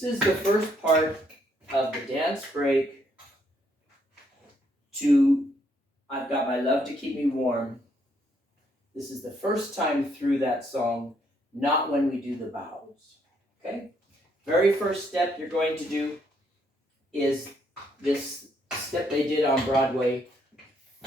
This is the first part of the dance break to I've Got My Love to Keep Me Warm. This is the first time through that song, not when we do the bows. Okay? Very first step you're going to do is this step they did on Broadway.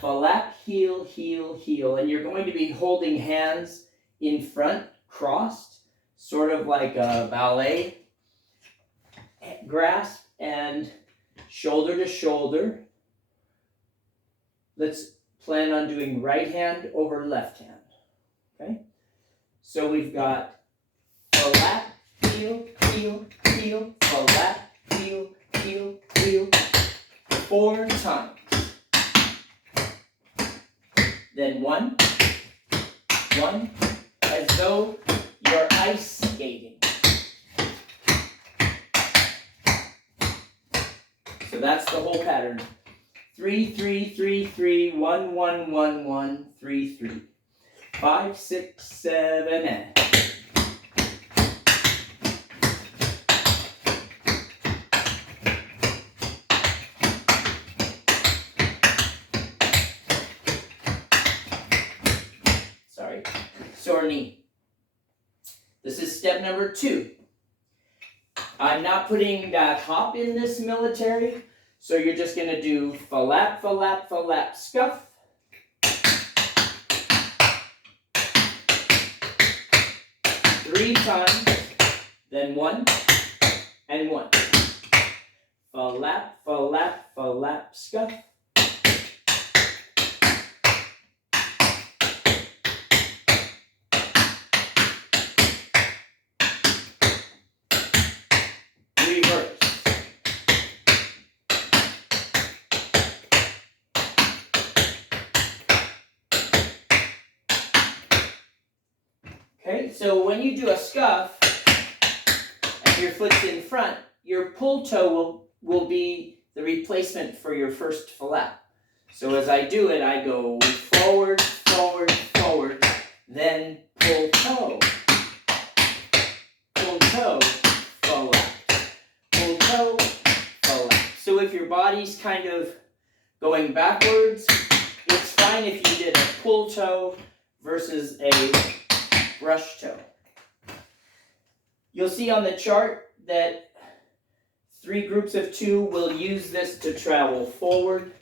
Flap, heel, heel, heel. And you're going to be holding hands in front, crossed, sort of like a ballet grasp, and shoulder to shoulder. Let's plan on doing right hand over left hand. Okay? So we've got flap, heel, heel, heel, flap, heel, heel, heel, 4 times. Then one, as though you're ice skating. So that's the whole pattern. 3, 3, 3, 3, 1, 1, 1, 1, 3, 3. 5, 6, 7, and. Sore knee. This is step number 2. I'm not putting that hop in this military, so you're just going to do flap, flap, flap, scuff. Three times, then 1 and 1. Flap, flap, flap, scuff. Okay, so when you do a scuff and your foot's in front, your pull toe will be the replacement for your first flap. So as I do it, I go forward, forward, forward, then pull toe, flap, pull toe, flap. So if your body's kind of going backwards, it's fine if you did a pull toe versus a brush toe. You'll see on the chart that 3 groups of 2 will use this to travel forward,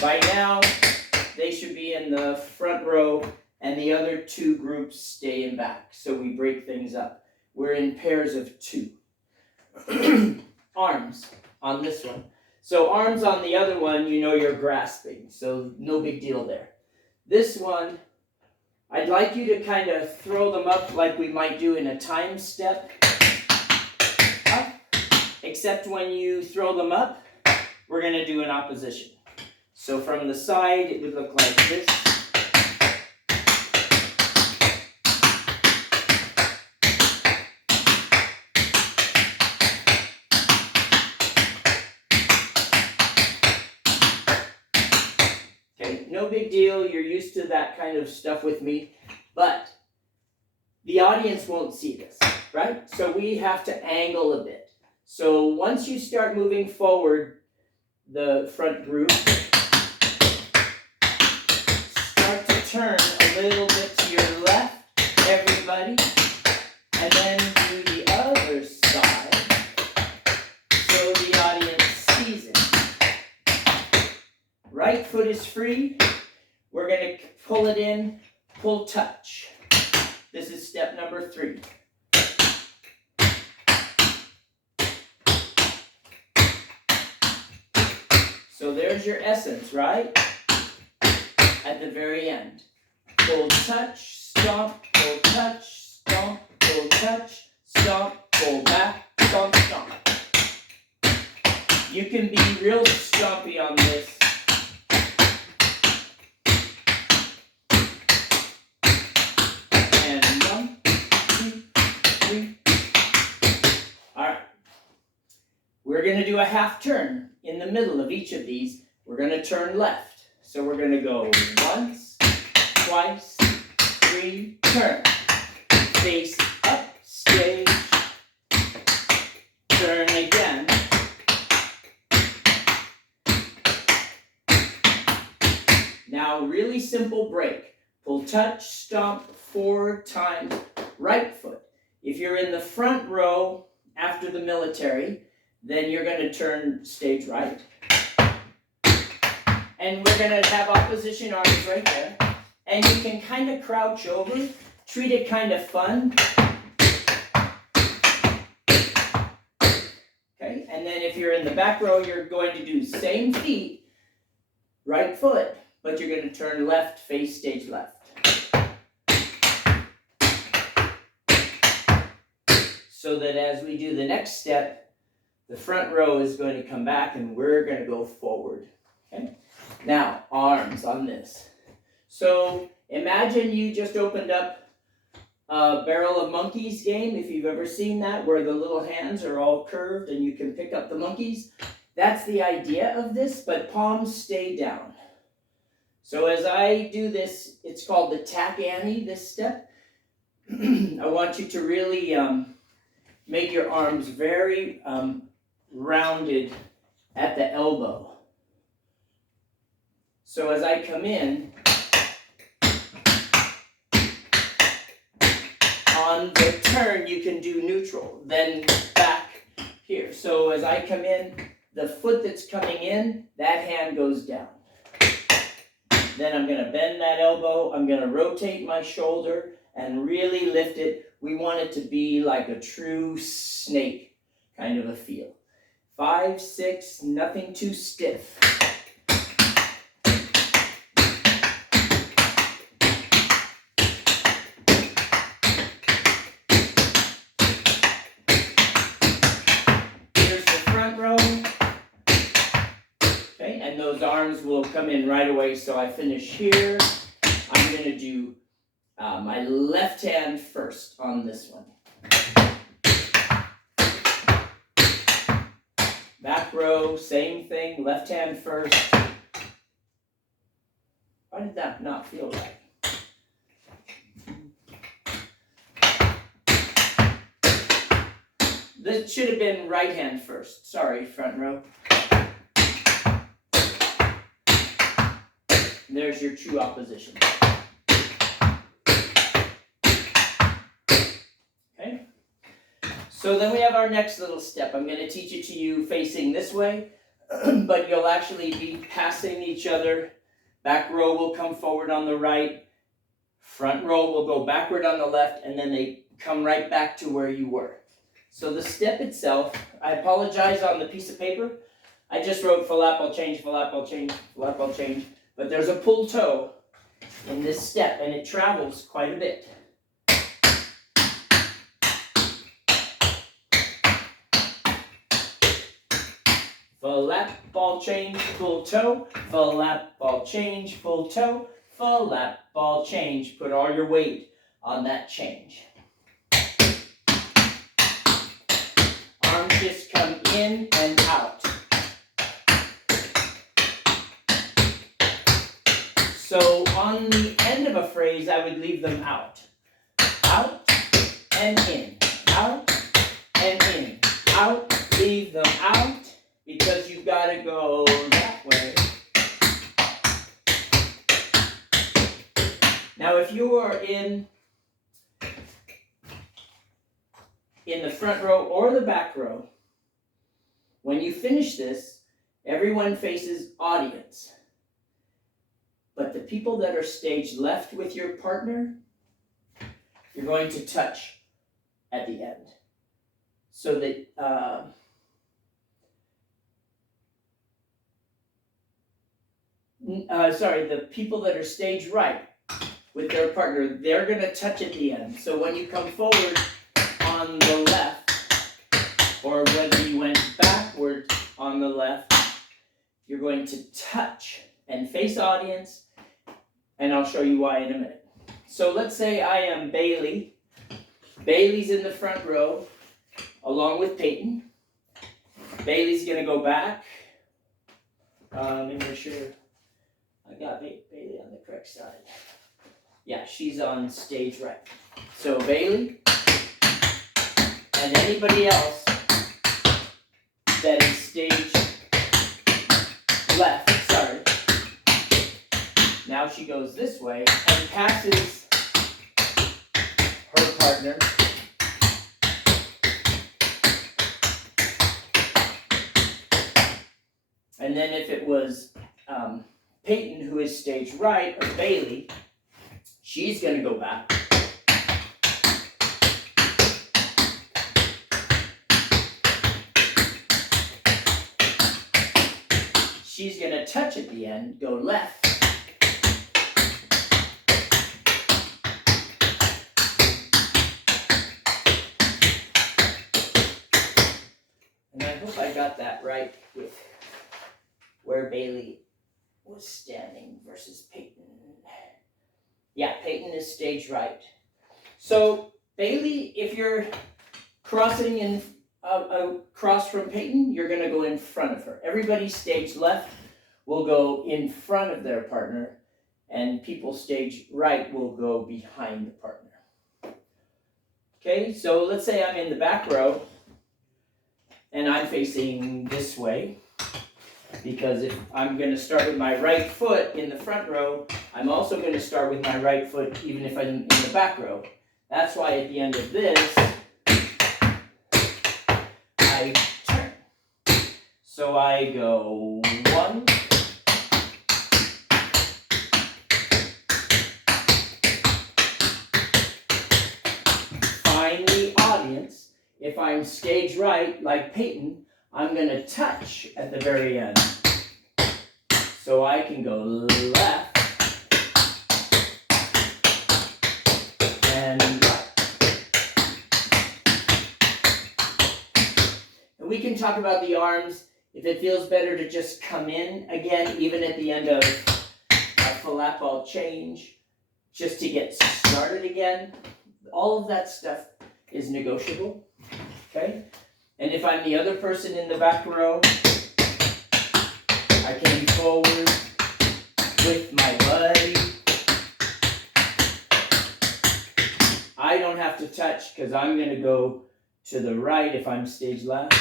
by now they should be in the front row and the other 2 groups stay in back, so we break things up. We're in pairs of 2. Arms on this one. So arms on the other one, you know you're grasping, so no big deal there. This one, I'd like you to kind of throw them up like we might do in a time step up, except when you throw them up, we're going to do an opposition. So from the side, it would look like this. No big deal, you're used to that kind of stuff with me, but the audience won't see this, right? So we have to angle a bit. So once you start moving forward, the front group, start to turn a little bit to your left, everybody, and then do the other side so the audience sees it. Right foot is free. We're going to pull it in, pull touch. This is step number 3. So there's your essence, right? At the very end. Pull touch, stomp, pull touch, stomp, pull touch, stomp, pull back, stomp, stomp. You can be real stompy on this. And 1, 2, 3. All right. We're going to do a half turn. In the middle of each of these, we're going to turn left. So we're going to go once, twice, 3, turn. Face up, stage. Turn again. Now, really simple break. Pull, touch, stomp 4 times. Right foot. If you're in the front row after the military, then you're going to turn stage right. And we're going to have opposition arms right there. And you can kind of crouch over, treat it kind of fun. Okay, and then if you're in the back row, you're going to do same feet, right foot, but you're going to turn left, face stage left. So that as we do the next step, the front row is going to come back and we're going to go forward. Okay? Now, arms on this. So imagine you just opened up a Barrel of Monkeys game, if you've ever seen that, where the little hands are all curved and you can pick up the monkeys. That's the idea of this, but palms stay down. So as I do this, it's called the Tack Annie, this step. I want you to really make your arms very rounded at the elbow. So as I come in, on the turn you can do neutral, then back here. So as I come in, the foot that's coming in, that hand goes down. Then I'm going to bend that elbow, I'm going to rotate my shoulder and really lift it. We want it to be like a true snake kind of a feel. 5, 6, nothing too stiff. Here's the front row. Okay, and those arms will come in right away. So I finish here. I'm going to do my left hand first on this one. Back row, same thing, left hand first. Why did that not feel right? This should have been right hand first. Sorry, front row. There's your true opposition. Okay? So then we have our next little step. I'm going to teach it to you facing this way, but you'll actually be passing each other. Back row will come forward on the right. Front row will go backward on the left, and then they come right back to where you were. So the step itself, I apologize on the piece of paper. I just wrote flap, I'll change, flap, I'll change, flap, I'll change. But there's a pull toe in this step, and it travels quite a bit. Flap, ball change, pull toe, flap, ball change, pull toe, flap, ball change. Put all your weight on that change. Arms just come in and out. So on the end of a phrase, I would leave them out. Out and in. Out and in. Out, leave them out. Because you've got to go that way. Now, if you are in the front row or the back row, when you finish this, everyone faces audience. But the people that are stage left with your partner, you're going to touch at the end. So that the people that are stage right with their partner, they're going to touch at the end. So when you come forward on the left, or whether you went backward on the left, you're going to touch and face audience, and I'll show you why in a minute. So let's say I am Bailey. Bailey's in the front row, along with Peyton. Bailey's going to go back. Let me make sure I got Bailey on the correct side. Yeah, she's on stage right. So Bailey and anybody else that is stage left, sorry. Now she goes this way and passes her partner. And then if it was Peyton, who is stage right, or Bailey, she's going to go back. She's going to touch at the end, go left. And I hope I got that right with where Bailey was standing versus Peyton. Yeah, Peyton is stage right. So Bailey, if you're crossing in across from Peyton, you're going to go in front of her. Everybody stage left will go in front of their partner, and people stage right will go behind the partner. Okay, so let's say I'm in the back row, and I'm facing this way, because if I'm going to start with my right foot in the front row, I'm also going to start with my right foot even if I'm in the back row. That's why at the end of this, I turn. So I go 1, find the audience. If I'm stage right, like Peyton, I'm going to touch at the very end. So I can go left and right. And we can talk about the arms, if it feels better to just come in again, even at the end of a flat ball change, just to get started again. All of that stuff is negotiable, okay? And if I'm the other person in the back row, I can be forward with my buddy. I don't have to touch because I'm going to go to the right if I'm stage left.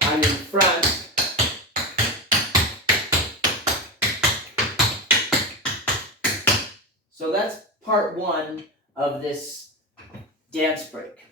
I'm in front. So that's part 1 of this dance break.